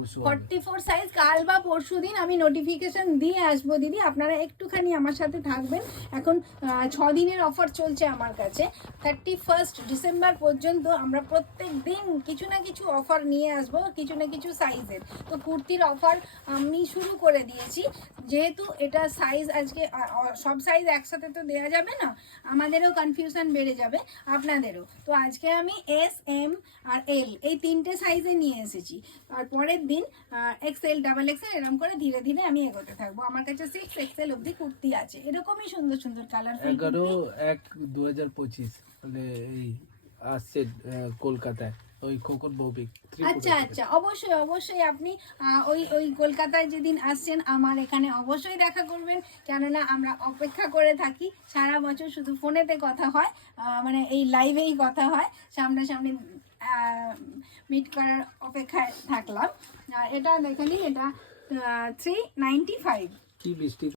পরশু 44 সাইজ কাল বা পরশু দিন আমি নোটিফিকেশন দিয়ে আসবো দিদি, আপনারা একটুখানি আমার সাথে থাকবেন। এখন 6 দিনের অফার চলছে আমার কাছে, 31 ডিসেম্বর পর্যন্ত আমরা প্রত্যেক দিন কিছু না কিছু অফার নিয়ে আসবো, কিছু না কিছু সাইজের। তো কুর্তির অফার আমি শুরু করে দিয়েছি, যেহেতু এটা সাইজ আজকে সব সাইজ একসাথে তো দেওয়া যাবে না, আমাদেরও কনফিউশন বেড়ে যাবে আপনাদেরও। তো আজকে আমি এস, এম আর এল এই 3টে সাইজে নিয়ে এসেছি। আর পরের দিন এক্সেল, ডাবল এক্সেল এরকম করে ধীরে ধীরে আমি এগোতে থাকবো। আমার কাছে 6 এক্সেল অবধি কুর্তি আছে, এরকমই সুন্দর সুন্দর কালারফুল। 11/1/2025 মানে এই আসছে কলকাতায় ওই খোকন বৌভিক। আচ্ছা আচ্ছা, অবশ্যই অবশ্যই আপনি ওই ওই কলকাতায় যেদিন আসছেন আমার এখানে অবশ্যই দেখা করবেন, কেননা আমরা অপেক্ষা করে থাকি সারা বছর, শুধু ফোনেতে কথা হয়, মানে এই লাইভেই কথা হয়, সামনাসামনি মিট করার অপেক্ষায় থাকলাম। আর এটা দেখে নিন, এটা 395। কি বৃষ্টি